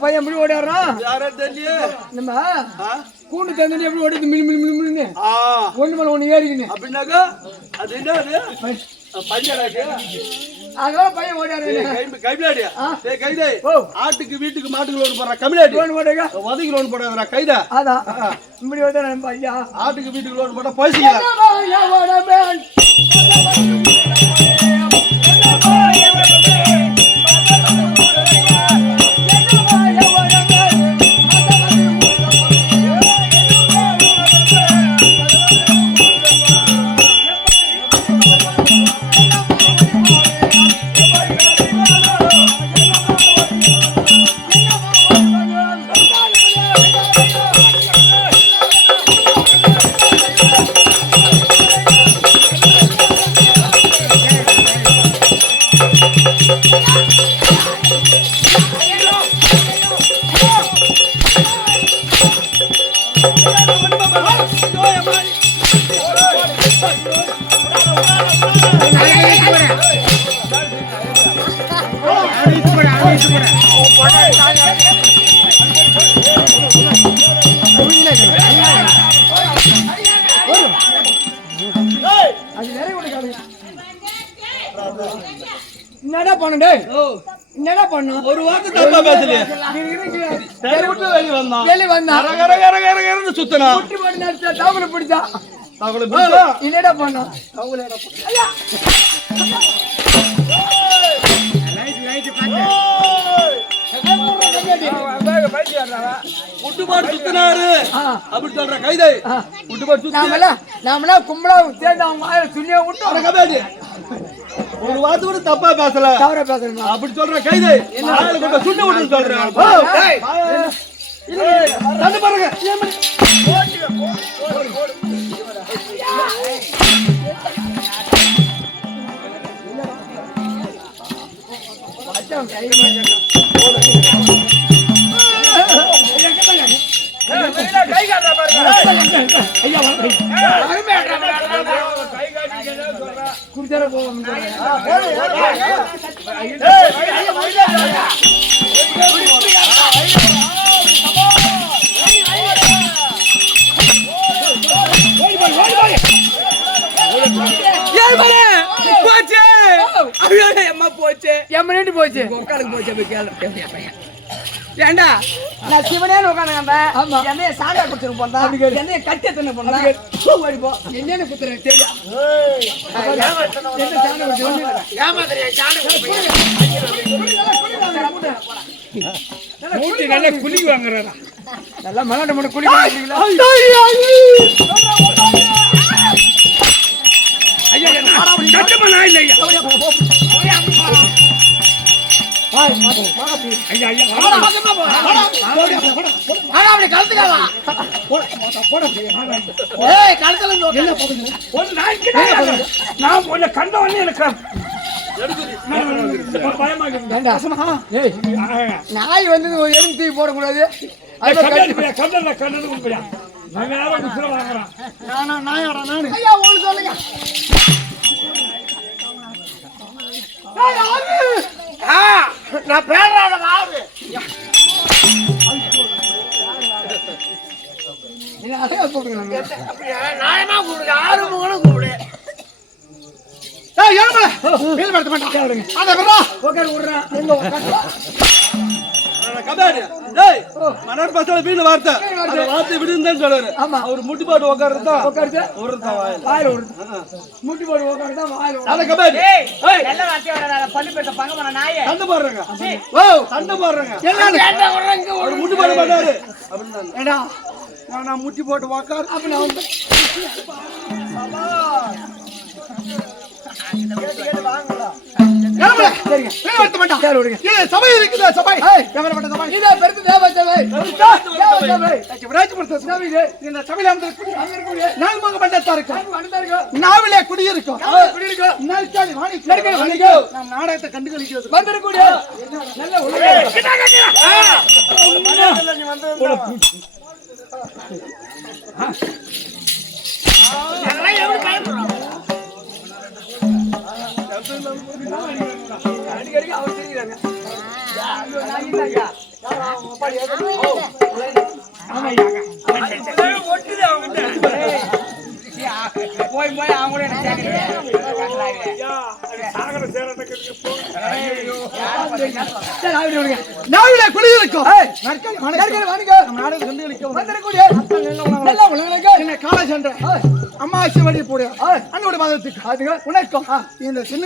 பையன் எப்படி ஓடிறான் நம்ம கூண்டு தந்தனி எப்படி ஓடி மினி மினி மினி மினி ஒண்ணு மேல ஒண்ணு ஏறிக்கின்னு அப்படின்னாக்கா அது என்ன அதெல்லாம் பையன் ஓடிறான் கைவிளாடியா கைதே ஆட்டுக்கு வீட்டுக்கு மாட்டுக்கு லோன் போடுற கமிலாடி லோன் போடுங்க வதக்கி லோன் போடாதடா கைதா அதான் இப்படி ஓடுறான் ஐயா ஆட்டுக்கு வீட்டுக்கு லோன் போட்டா பைசிக்கலாம் என்னடா பண்ணு என்னடா பண்ணு ஒரு வாக்கு தப்பா பேசலையே வெளிய வந்தான் சுத்தனா தவளை பிடிச்சா என்னடா பண்ண முட்டுப்பாடு சுத்தினாரு அப்படி சொல்ற கைதை முட்டுப்பாடு நாமளா கும்பலா சேர்ந்து அவங்க துணியா விட்டு ஒரு வார்த்தை கூட தப்பா பேசல தவறா பேசல அப்படி சொல்ற கைதை சுண்ண விட்டு சொல்றேன் பாருங்க குடிச்சார போவோம் போச்சு எம்ம போச்சு உட்காந்து போச்சு ஏண்டா நான் சிவனே உட்காந்து என்னைய சாண்டா குடுத்துட்டு போந்தா என்னைய கட்டி எத்தனை போனா ஓடிப்போ என்னென்ன குத்துறேன் தெரியா நல்லா குளிக்கு வாங்குறா நல்லா மலாட்ட மட்டும் குளிக்கிறீங்களா ஐயா கட்டமா நான் இல்லையா நாய் வந்து எலும்பு தூக்கி போடக்கூடாது. சொல்லுங்க நான் பேராத ஆறு நாயமா கூப்பிடுங்க 6 மகனும் கூப்பிடு. மன்னர் பசங்க வீடு வார்த்தை விடுன்னு சொல்லுவாரு. அவர் முட்டிப்பாட்டு உட்காருதான் முட்டிப்பாட்டு உட்காருதான் சண்டை போடுறாங்க சண்டை போடுறாங்க முட்டிப்பாடு பண்ணாரு ஏடா நான் முட்டி போட்டு உட்காரு அப்படின்னு சபை இருக்குது சபை இந்த சபையில நாவிலே குடியிருக்கும் நாடகத்தை கண்டுகளிக்கிறது வந்திருக்கூடிய அடிக்கடி அவர் தெரியுறாங்க. போய் போய் அவங்க கூட நாவிலே குடியிருக்கும் காலை சென்ற அம்மாசி வழி போடு அன்னோட மதத்துக்கு அதுக்கு உனக்கும் இந்த சின்ன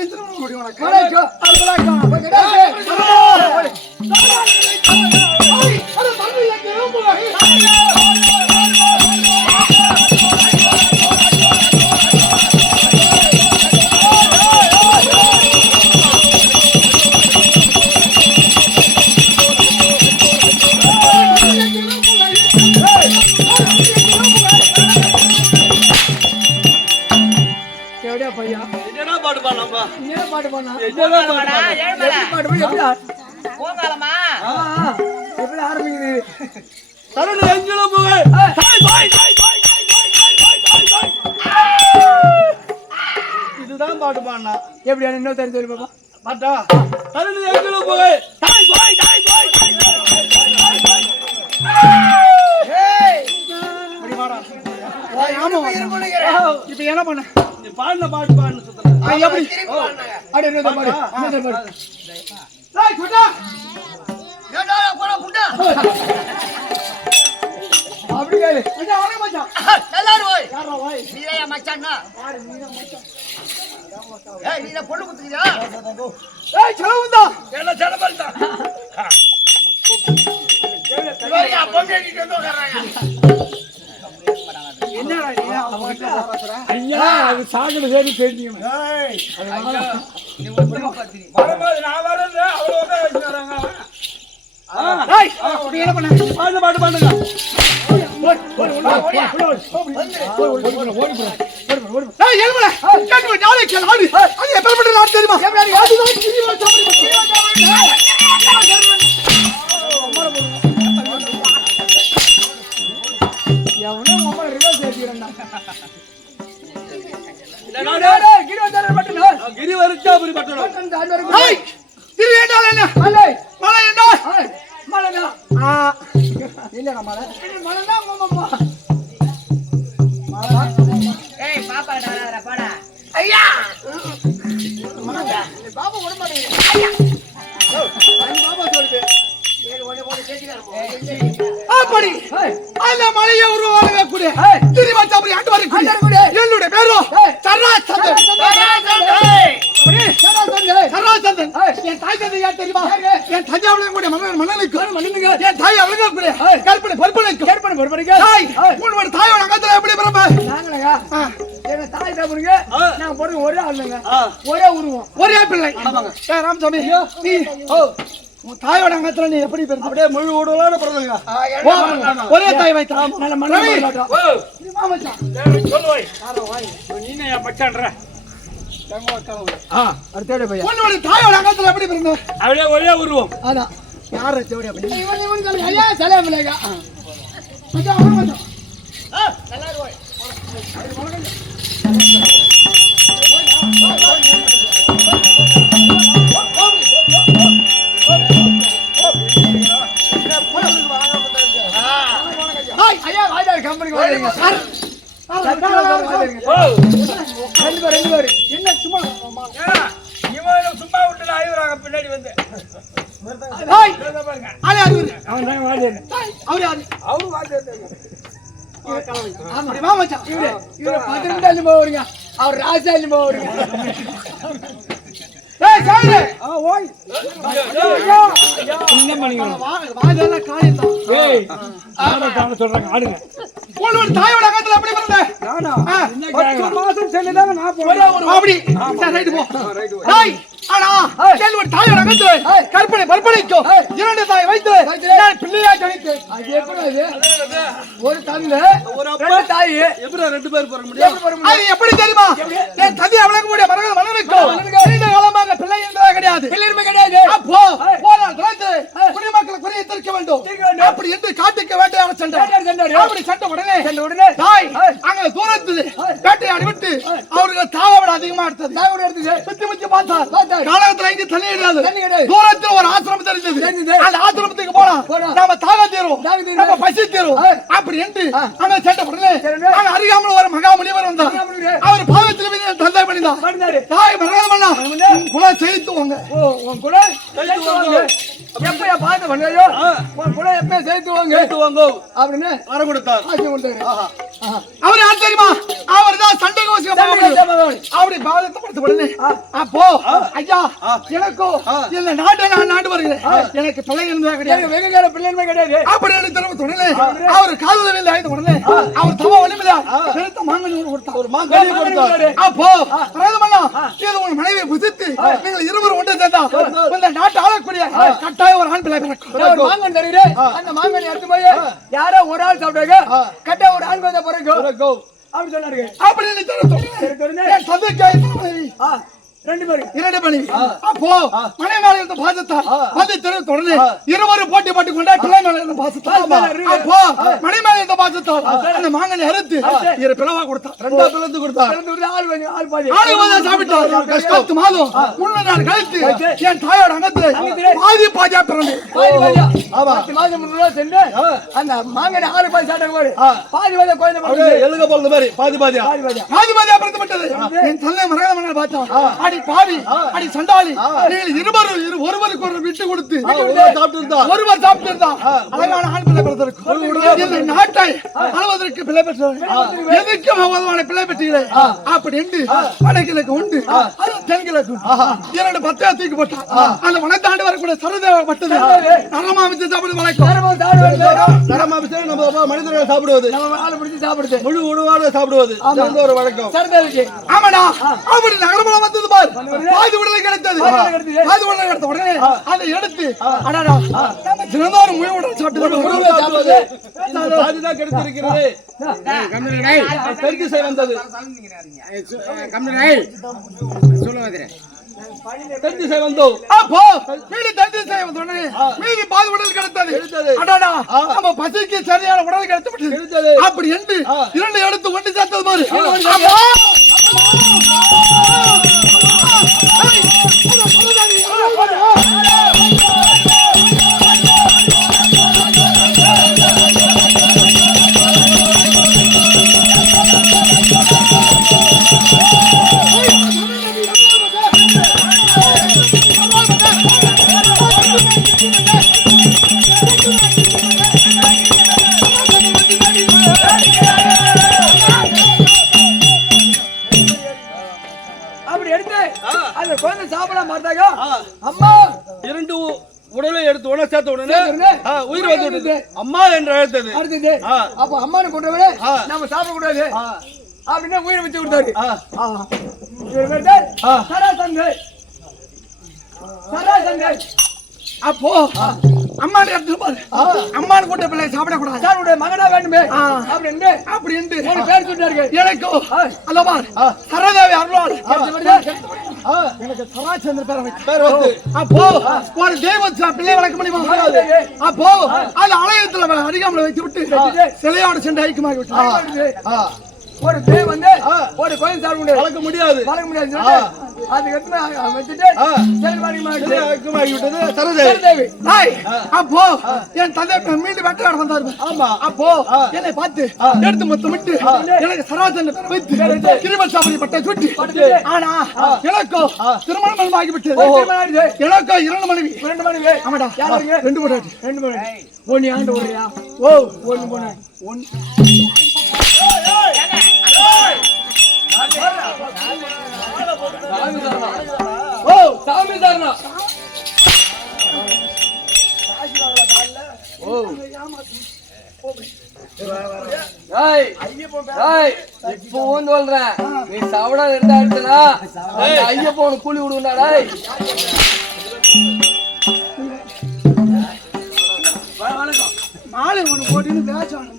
இதுதான் பாட்டு பாடினா எப்படி இன்னும் தெரிஞ்சு பாப்பா பாட்டா போய் இப்ப என்ன பண்ண பாடின பாட்டு பாடுன்னு சொல்றேன் அப்படி பொண்ணு குத்துக்கியா ஐயா அது சாகல சரி தெரியும் பாட்டு பாடுங்க கிரி வருச்சா மலையை உருவாகக்கூடிய என்னுடைய பேரோ என் தாய் தந்தை யார் தெரியுமா? என் தஞ்சாவூர் கூட மன்னனுக்கு என் தாய் அவளுக்கு கற்பனை பொறுப்பனைக்கு தாயோட அங்கத்துல எப்படி பிறப்ப எங்க தாய் தப்புங்க நாங்க போறது ஒரே ஆளுங்க ஒரே உருவம் ஒரே பிள்ளை ராமசாமி நீ உன் தாயோட அங்கத்துல நீ எப்படி பிறந்த? அப்படியே முழு உடலோட பிறந்தங்க ஒரே தாய் வைத்தா நீ மச்சான்ற அடுத்த பையன் உன்னோட தாயோட அங்கத்துல எப்படி பிறந்த அப்படியே ஒரே உருவம் அதான் யார தேவடி அப்படி இவன் ஐயா சலாம் இல்லையா மச்சான் அவன் மச்சான் நல்லா இருக்கு ஐயா வாடா கம்பெனிக்கு வாங்க சார் ரெண்டு பேர் என்ன சும்மா இவன் சும்மா விட்டு ஆயுறாங்க பின்னாடி வந்து அவன் தான் வாடேன் அவரு வாடே இவரு 12 போவீங்க அவர் ராஜாலி போவீங்க சொல்றாங்க ஆடுங்க தாயோட அங்கத்துல எப்படி பிறந்த மாசம் செல்லுதாங்க நான் போறேன் அப்படி ரைட் போ ஆனா கேள்வி தாயோட அங்கத்துல கற்பனை பற்பனைக்கோ இரண்டு தாய் வைத்து நான் பிள்ளையா ஜனித்து அது எப்படி அது ஒரு தந்தை ஒரு அப்பா தாய் எப்படி ரெண்டு பேர் போற முடியும் அது எப்படி தெரியுமா என் தந்தை அவளுக்கு கூடிய மரங்கள் மனதிற்கோ நீண்ட காலமாக பிள்ளை என்பதா கிடையாது பிள்ளைமே கிடையாது அப்போ போனால் தொலைத்து குடிமக்கள் குறையை தீர்க்க வேண்டும் அப்படி என்று காட்டுக்கு வேட்டையாட சென்றார் அப்படி சென்ற உடனே தாய் அங்க தூரத்தில் வேட்டையாடி விட்டு அவருக்கு தாவ அதிகமா எடுத்தது சுத்தி முத்தி பார்த்தார் காலகத்துல இங்க தண்ணி கிடையாது தூரத்தில் ஒரு ஆசிரமம் தெரிஞ்சது அந்த ஆசிரமத்துக்கு போனா நாம தாக தீரும் நம்ம பசி தீரும் அப்படி என்று அங்க சென்ற உடனே அங்க அருகாமல் ஒரு மகாமுனிவர் வந்தார் அவர் பாவத்தில் மீது தந்தை பண்ணினார் தாய் மரணம் பண்ணா குலம் செலுத்துவாங்க உன் கூட எப்பயா பார்த்து பண்ணையோ உன் கூட எப்ப சேர்த்துவாங்க அப்படின்னு வர கொடுத்தார் ஆசை கொடுத்தாரு அவர் யார் தெரியுமா அவர் தான் சண்டை கோஷம் அப்படி பாவத்தை படுத்த உடனே அப்போ ஐயா எனக்கும் இந்த நாட்டை நான் நாட்டு வருகிறேன் எனக்கு பிள்ளைங்க கிடையாது வெகுகால பிள்ளைமே கிடையாது அப்படி எனக்கு தெரிவித்த உடனே அவர் காதல வேலை ஆயிட்ட உடனே அவர் தவ வலிமையா பெருத்த மாங்கனி கொடுத்தார் ஒரு மாங்கனி கொடுத்தார் அப்போ பிரதமனா இது உங்க மனைவியை புதித்து நீங்கள் இருவரும் ஒன்று சேர்ந்தா இந்த நாட்டை ஆளக்கூடிய கட்டாயம் ஒரு ஆண் பிள்ளை பிறக்கும் மாங்கன் தெரியுது அந்த மாங்கனி எடுத்து போய் யாரோ ஒரு ஆள் சாப்பிட்டாங்க கட்ட ஒரு ஆண் குழந்தை பிறக்கும் அப்படி சொன்னாரு அப்படின்னு தெரிவித்த ரெண்டு பேரும் இரண்டு மணி அப்போ மனை மேல இருந்த பாசத்தால் வந்து தெரிவித்த உடனே இருவரும் போட்டி போட்டுக் கொண்டா பிள்ளை மேல இருந்த பாசத்தால் அப்போ மனை மேல இருந்த பாசத்தால் அந்த மாங்கனி அறுத்து இரு பிளவா கொடுத்தா ரெண்டா பிளந்து கொடுத்தா ஆள் சாப்பிட்டார் 10 மாதம் 3 நாள் கழித்து என் தாயோட அங்கத்துல பாதி பாதியா பிறந்து 10 மாதம் 3 நாள் சென்று அந்த மாங்கனி 6 பாதி சாப்பிட்டாங்க பாதி பாதி குழந்தை எழுக போறது மாதிரி பாதி பாதியா பிறந்து விட்டது என் தந்தை மரணம் பார்த்தா அடி பாவி அடி சண்டாளி நீங்கள் இருவரும் ஒருவருக்கு ஒருவர் விட்டு கொடுத்து ஒருவர் சாப்பிட்டிருந்தா அழகான ஆண் பிள்ளை பிறந்திருக்கும் இந்த நாட்டை ஆளுவதற்கு பிள்ளை பெற்றவர் எதுக்கு பகவான பிள்ளை பெற்றீங்களே அப்படி என்று வடகிழக்கு உண்டு தென்கிழக்கு இரண்டு பத்தையா தூக்கி போட்டார் அந்த வனத்தாண்டு வரக்கூடிய சரதேவப்பட்டது நரமாமிச்சு சாப்பிடுவது வழக்கம் நரமாமிச்சு நம்ம மனிதர்கள் சாப்பிடுவது சாப்பிடுவது முழு உணவாக சாப்பிடுவது ஒரு வழக்கம் ஆமாடா அப்படி நகரமெல்லாம் வந்தது பாதி உடலை கிடைத்தது பாதி உடலை கிடைத்த உடனே அதை எடுத்து அடடா நம்ம தினந்தோறும் முழு உடல் சாப்பிட்டு பாதிதான் கிடைத்திருக்கிறது தெற்கு சை வந்தது தெற்கு சை வந்தோம் அப்போ மீதி தெற்கு சை வந்த உடனே மீதி பாதி உடல் கிடைத்தது அடடா நம்ம பசிக்கு சரியான உடல் கிடைத்தது அப்படி என்று இரண்டு எடுத்து ஒன்று சேர்த்தது மாதிரி இரண்டு உடலை எடுத்து உடனே சேர்த்த உடனே உயிர் வந்து அம்மா என்று அழைத்தது அப்ப அம்மானு கொண்டவனே நம்ம சாப்பிட கூடாது அப்படின்னா உயிரை வச்சு கொடுத்தாரு அப்போ அம்மான் எடுத்து பாரு. அம்மான் கூட்ட பிள்ளை சாப்பிடக்கூடாது. சாருடைய மகனா வேண்டுமே அப்படின்னு ஒரு பேர் சொன்னார்கள். எனக்கோ அல்லவா சரதேவி அருளாள் எனக்கு சராச்சந்திர பேர் வந்து அப்போ ஒரு தெய்வம் பிள்ளை வளர்க்க முடியுமா? அப்போ அது ஆலயத்துல அதிகாமல வைத்து விட்டு சிலையோடு சென்று ஐக்கியமாகி விட்டு ஒரு தேவ வந்து ஒரு கோயில் சார் வளர்க்க முடியாது அதுக்கு வச்சுட்டு சரதேவி அப்போ என் தந்தை மீண்டும் வெட்டாட வந்தாரு. ஆமா அப்போ என்னை பார்த்து எடுத்து மொத்தமிட்டு எனக்கு சராசரி வைத்து திருமணசாமி பட்டை சுட்டி. ஆனா எனக்கோ திருமணம் ஆகிவிட்டது. எனக்கோ 2 மனைவி. ஆமாடா 2 மனைவி. ஒன்னு ஆண்டு ஒருயா ஓ ஒன்னு போன சாமி தாரணா இப்போ சொல்றேன் நீ சவடா இருந்தா எடுத்தனா ஐயப்போன கூலி விடுவாடா. மாலை ஒண்ணு போட்டு பேசணும்.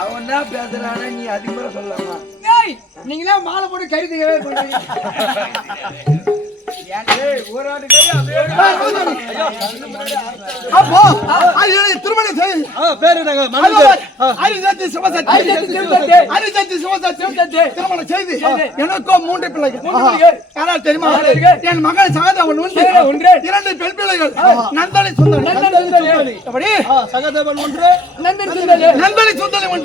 அவன் தான் பேசுறானா நீ அதிகமா சொல்லலாமா? நீங்களா மாலை போட்டு கை தீங்கவே திருமணம் செய்து எனக்கோ 3 பிள்ளைகள். யாரால் தெரியுமா? என் மகன் சகதேவன் 2 பெண் பிள்ளைகள் நந்தனி சுந்தரி. சகதேவன் 1 நந்தனி சுந்தரி 1.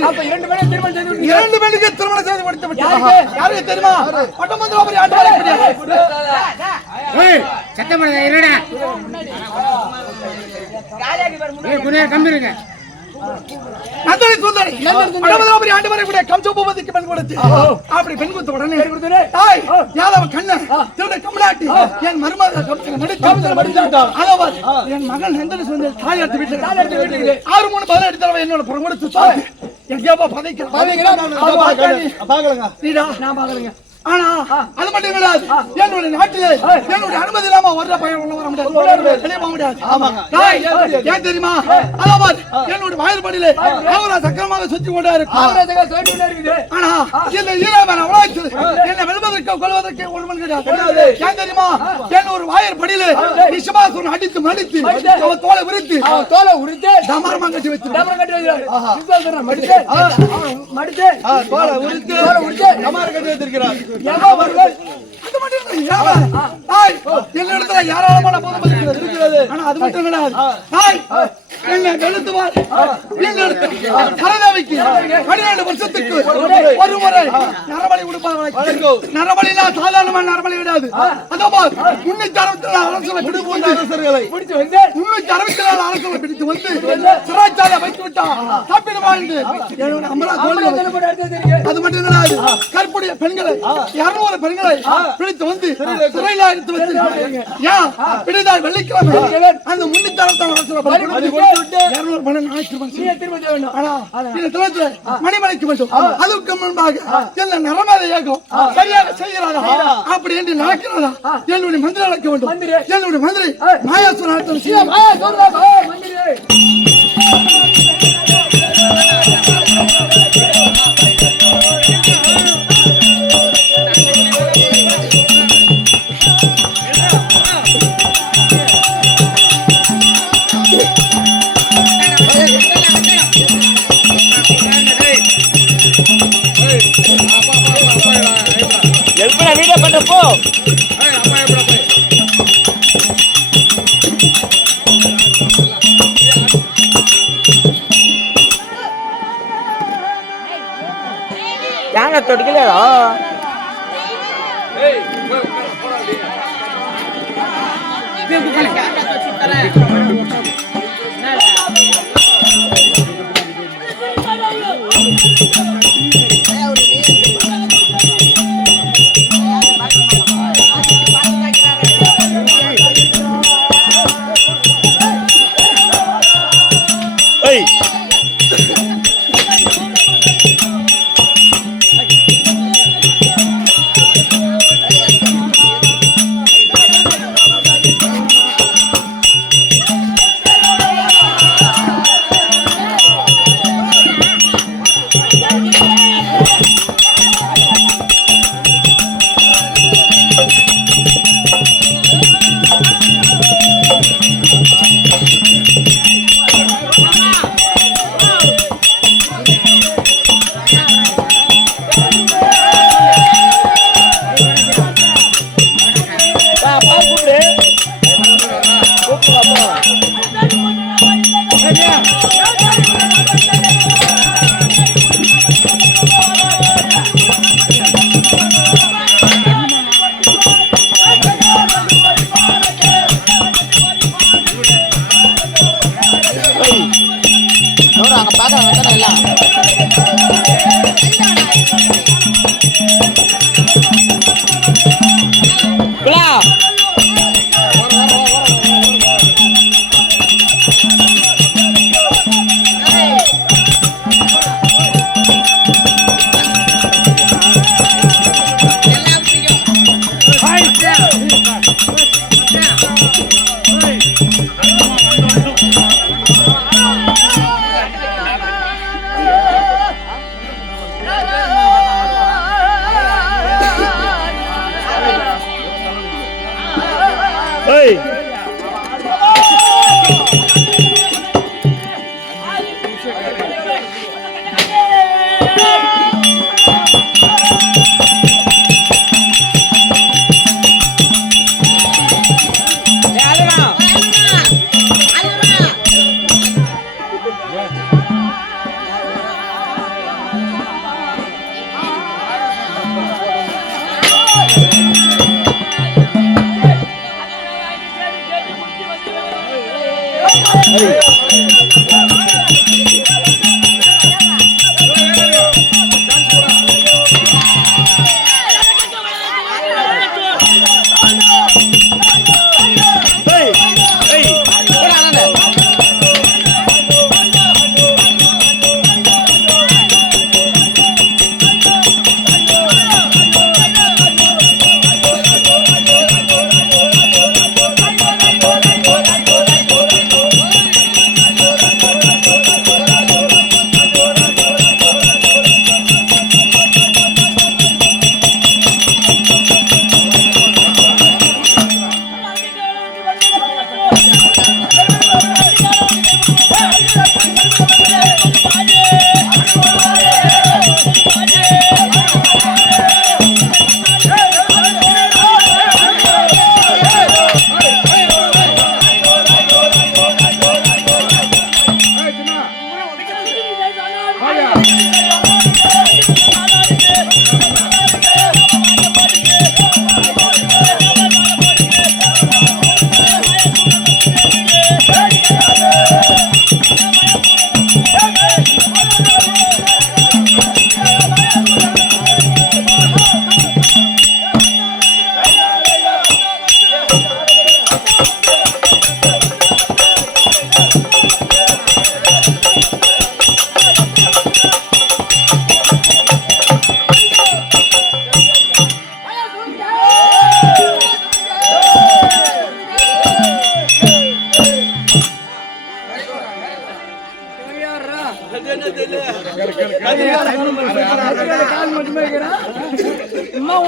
2 பேருக்கு திருமணம் செய்து முடித்து விட்டார். யாருக்கு தெரியுமா? பட்டமந்திராபுரி சத்தப்படாத இருடா. கம்பிருங்க நந்தனி சுந்தரி பட்டமந்திராபுரி ஆண்டவரை கூட கம்சபூபதிக்கு பெண் கொடுத்து அப்படி பெண் கொடுத்த உடனே தாய் யாதவ கண்ணன் திருட கமலாட்டி என் மருமக கம்சனை மடித்து என் மகன் நந்தனி சுந்தரி தாய் எடுத்து விட்டு 6-3-18 தடவை என்னோட புறம் கொடுத்து எங்கேப்பா பதைக்கிறேன். ஆனா அது மட்டும் கிடையாது. என்னுடைய நாட்டிலே என்னுடைய அனுமதி இல்லாம ஒரு பையன் உள்ள வர முடியாது. ஏன் தெரியுமா? அதாவது என்னுடைய வாயில்படியிலே அவரா சக்கரமாக சுற்றி கொண்டே இருக்கு. ஆனா இந்த ஈரமான உலகத்தில் என்னை வெல்வதற்கு கொள்வதற்கு ஒருவன் கிடையாது. ஏன் தெரியுமா? என்ன ஒரு வாயில்படியிலே விஸ்வாசுரன் அடித்து மடித்து அவன் தோலை உரித்து டமரமா கட்டி வச்சு கட்டி வைத்திருக்கிறார். என்னிடத்துல யாராலமான போதும் இருக்கிறது. ஆனா அது மட்டும் கிடையாது. என்னை வெளுத்துவார். சரதேவிக்கு 12 வருஷத்துக்கு ஒரு முறை நரபலி கொடுப்பார்கள். நரபலினா சாதாரணமான நரபலி கிடையாது. அதோ 364 அரசர்களை பிடித்து வந்து 364 அரசர்களை பிடித்து வந்து சிறைச்சாலை வைத்து விட்டார். சாப்பிடுமா என்று அது மட்டும் கிடையாது. கற்புடைய பெண்களை 200 பெண்களை பிடித்து வந்து சிறையில் எடுத்து வந்து பிடித்தால் வெள்ளிக்கிழமை அந்த 364 அரசர்களை மணிமலைக்கு வேண்டும். அதுக்கு முன்பாக என்ன நரமத ஏகம் சரியாக செய்கிறாரா அப்படி என்று நடக்கிறதா என்னுடைய மந்திரி அழைக்க வேண்டும். என்னுடைய மந்திரி மாயாசுரன் வீடியோ பண்றப்போ யானை தொடுக்கலையா?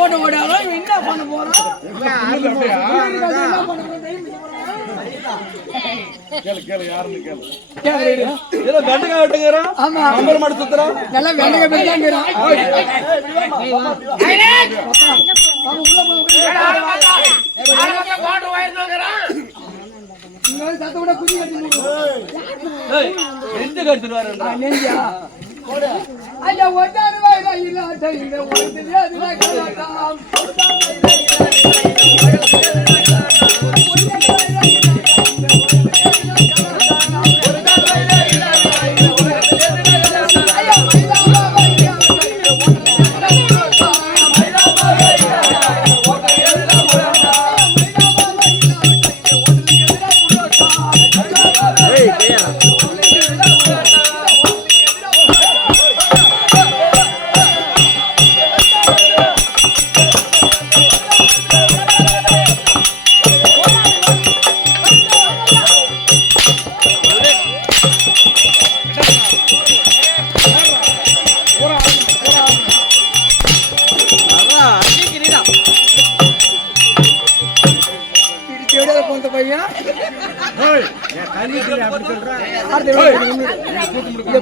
ஓட ஓடாலும் என்ன பண்ண போறோம் சத்தோட குடி ஐயா ஒட்டாரு இல்லாட்ட இந்த உலகத்திலே அதுதான் கலாட்டாம்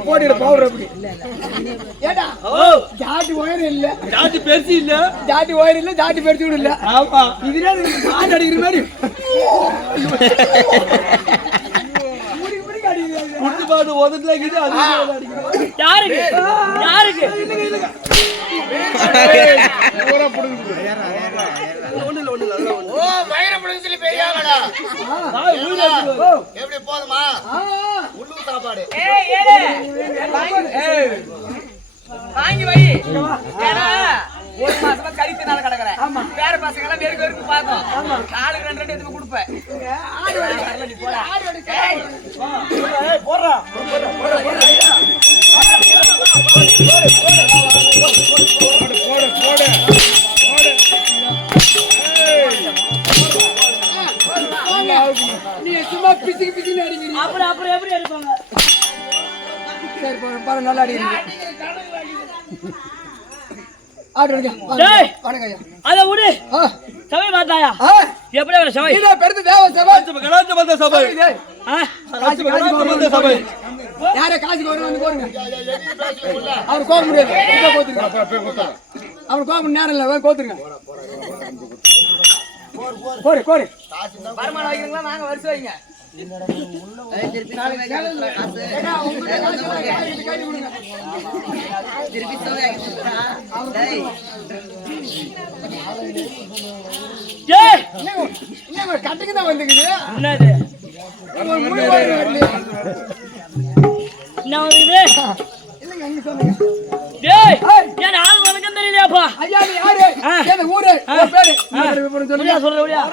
போட்டியில பவுடர் அப்படி ஏடா ஜாதி ஒயர் இல்ல ஜாதி பெருசு இல்ல ஜாதி ஒயர் இல்ல ஜாதி பெருசு கூட இல்ல ஆமா இதுல கால் அடிக்கிற மாதிரி முட்டுபாடு ஒதட்ல இருக்குது அது யாருக்கு யாருக்கு இல்லங்க பூரா புடுங்குது ஒண்ணு இல்ல ஓ வயிறு புடுங்க சொல்லி பெரியாளடா எப்படி போதுமா உள்ளூர் சாப்பாடு ஏய் வாங்கி வை. ஏன்னா ஒரு மாசமா கறித்தினால கிடக்குறேன். பேர பசங்க எல்லாம் வெறுக்கு வெறுக்கு பார்த்தோம். ஆளுக்கு 2 எடுத்து கொடுப்பேன். நீ போடா. ஏய், போடுறா நீ சும்மா பிசிக்கு பிசிக்கு அடிக்கிறீங்க. அப்புறம் எப்படி எடுப்பாங்க? சரி பாரு நல்லா அடிக்கிறீங்க. ஆடு எடுங்க. டேய், வாங்க ஐயா. அத விடு. சபை பார்த்தாயா? எப்படி வர சபை? நீ பெருத்து தேவ சபை. கடாச்ச வந்த சபை காசு வந்த சபை. யாரே காசுக்கு வர வந்து போறீங்க. அவர் கோபம் முடியாது. அவர் கோபம் நேரம் இல்ல கோத்துருங்க. கோரி கோரி வருமானம் வைக்கிறீங்களா? நாங்க வருஷம் வைங்க. கட்டுக்கு தான் வந்துக்குது. என்னது ஒரு முழு வாரி வரல. என்ன வந்து? இல்லங்க அங்க சொன்னீங்க. டேய், ஏன் ஆள் உனக்கு தெரியலையாப்பா? ஐயா நீ யாரு? என்ன ஊரு? உன் பேரு? சொல்லுங்க. சொல்றியா சொல்றியா?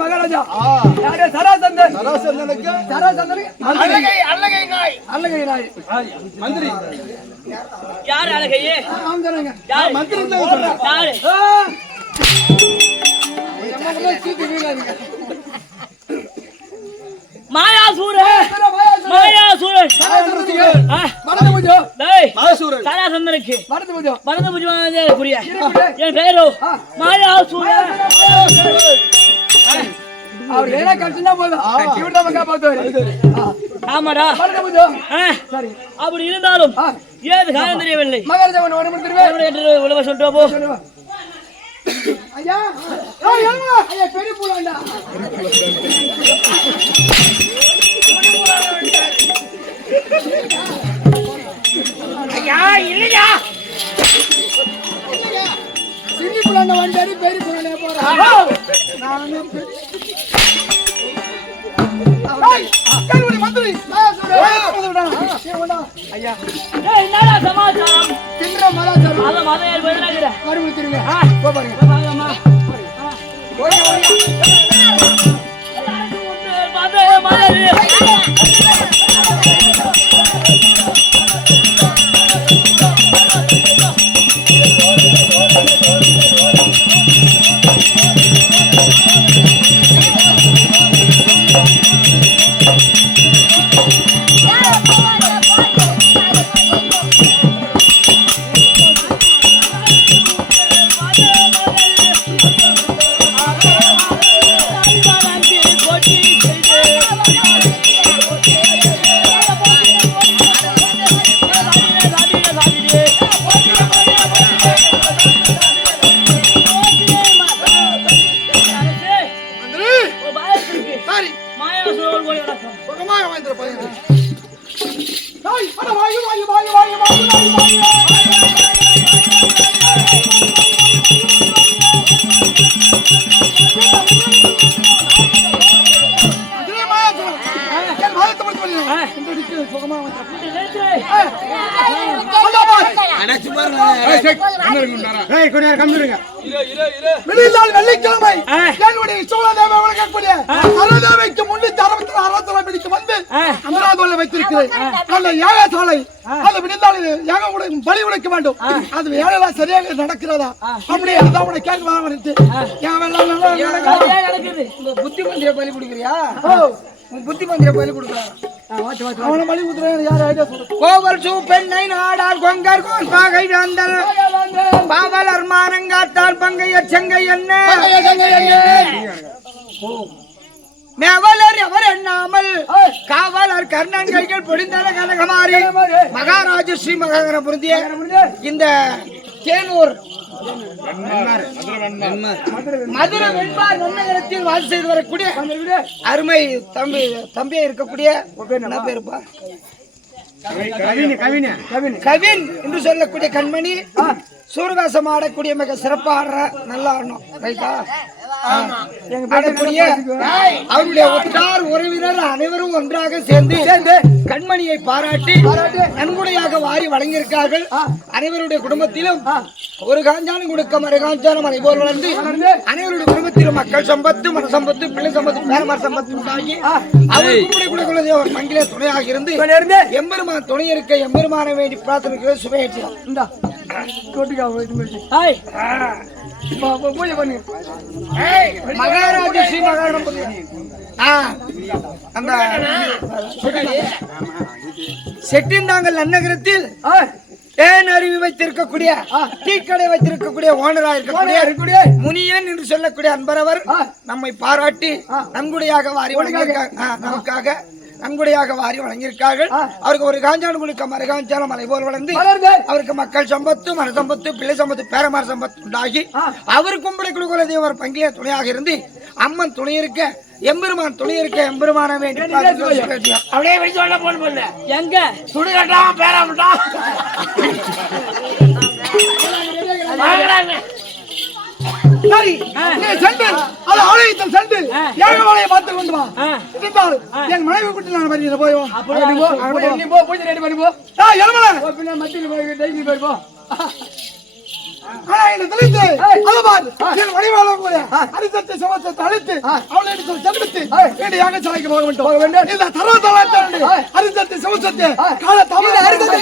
மகாராஜா சராசந்தன் அல்லகை நாய் மந்திரி யார் அழகையே? மந்திரி யாரு? மாயாசூரன் சராசந்தனுக்கு மறந்து பூஜை புரிய என் பேரோ மாயாசூரன். அவர் வேணா கட்டினா போதும் ஆமாடா. அப்படி இருந்தாலும் ஏது காரணம் தெரியவில்லை. மகாராஜா உலக சொல்லிட்டு போ. ஐயா ஐயா பெரிய பூலாண்டா ஐயா இல்லையா சின்னி பூலாண்டா வந்தாரு பெரிய பூலாண்டா போறான். மந்திரி ஐயா என்னடா சமாச்சாரம்? தின்ற மலாச்சாரம் அத மதையார் பதிலாகிற மறுபடியும் திரும்ப பாருங்க வெள்ளிக்கிழமை என்னுடைய சோழதேவை வழங்கக்கூடிய சரதேவைக்கு 366 பிடிக்கும் வந்து அமராவதியில் வைத்திருக்கிறேன். அந்த யாகசாலை அது விடுந்தால் யாகம் பலி உடைக்க வேண்டும். அது வேலையெல்லாம் சரியாக நடக்கிறதா அப்படியே அதான் உனக்கு கேட்க வந்துட்டு புத்தி மந்திர பலி கொடுக்குறியா? புத்தி மந்திர பலி கொடுக்குறா அவனை மணி ஊத்துறேன் யார் ஐடியா சொல்லு. கோவல் சூப்பெண்ணை நாடார் கொங்கர் கோர்பாகை வேந்தல் பாவலர் மானங்காத்தால் பங்கையர் செங்கை என்ன மேவலர் எவர் எண்ணாமல் காவலர் கர்ணன் கைகள் பொடிந்தன கனகமாரி மகாராஜ ஸ்ரீ மகாகர பொருந்திய இந்த தேனூர் மதுரை வெண்பார் நன்னகரத்தில் வாசி செய்து வரக்கூடிய அருமை தம்பியா இருக்கக்கூடிய என்ன பேருப்பா கவின் என்று சொல்லக்கூடிய கண்மணி சூரகாசம் ஆடக்கூடிய மிக சிறப்பாக நல்லா ஆடணும் ரைட்டா ஆடக்கூடிய அவருடைய ஒற்றார் உறவினர் அனைவரும் ஒன்றாக சேர்ந்து கண்மணியை பாராட்டி நன்கொடையாக வாரி வழங்கியிருக்கார்கள். அனைவருடைய குடும்பத்திலும் ஒரு காஞ்சானம் கொடுக்க மறு காஞ்சானம் அதை போல் வளர்ந்து அனைவருடைய குடும்பத்திலும் மக்கள் சம்பத்து மன சம்பத்து பிள்ளை சம்பத்து பேரமார் சம்பத்து உண்டாகி அவருடைய ஒரு மங்கிலே துணையாக இருந்து எம்பெருமான் துணை இருக்க எம்பெருமான வேண்டி பிரார்த்தனை சுவையேற்றலாம். மகாராஜா ஸ்ரீ மகாராஜா அந்த செட்டிந்தாங்கல் நன்னகரத்தில் தேன் அருவி வைத்திருக்கக்கூடிய டீ கடை வைத்திருக்கக்கூடிய ஓனரா இருக்கக்கூடிய முனியன் என்று சொல்லக்கூடிய அன்பரவர் நம்மை பாராட்டி நன்கொடையாக வாரி வழங்கியிருக்காங்க. நமக்காக நன்கொடையாக வாரி வழங்கியிருக்கார்கள். அவருக்கு ஒரு காஞ்சானம் கொடுக்க மறு காஞ்சானம் மலை போல் வளர்ந்து அவருக்கு மக்கள் சம்பத்து மன சம்பத்து பிள்ளை சம்பத்து பேரமார் சம்பத்து உண்டாகி அவர் கும்படை கொடுக்கிறது அவர் பங்கிலே துணையாக இருந்து அம்மன் துணை இருக்க எம்பெருமான் துணை இருக்க எம்பெருமான வேண்டி அப்படியே வெளிச்சு வரல போன் பண்ணல எங்க சுடுகட்டான் பேராமட்டான் சரி நீ சென்று அது ஆலயத்தில் சென்று ஏகவாளையை பார்த்து கொண்டு வா. இருந்தால் என் மனைவி கூட்டி நான் வருகிறேன். போய் வா. நீ போ பூஜை ரெடி பண்ணி போ. எலுமலை மத்தியில் போய் டெய்லி போய் போ. ஆனா என்ன தெரிந்து அதுபார் என் மனைவாளர் கூட அரிசத்தை சமத்தை அழைத்து அவளை எடுத்து செலுத்தி வேண்டியாக சிலைக்கு போக வேண்டும். இந்த தரத்தலாத்தரண்டு அரிசத்தை சமசத்தை கால தமிழ் அரிசத்தை